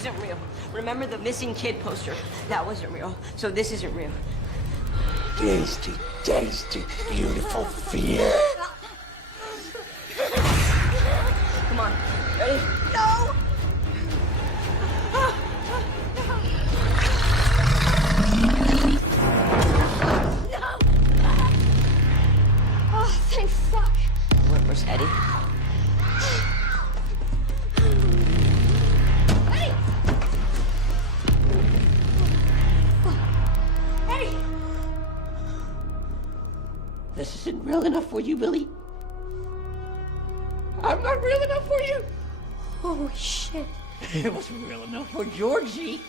isn't real. Remember the missing kid poster? That wasn't real. So this isn't real. Tasty, tasty, beautiful fear. Come on. Ready? No! No! Oh, thank fuck. Where's Eddie? Eddie! Eddie! This isn't real enough for you, Billy. I'm not real enough for you. Holy shit. It wasn't real enough for Georgie.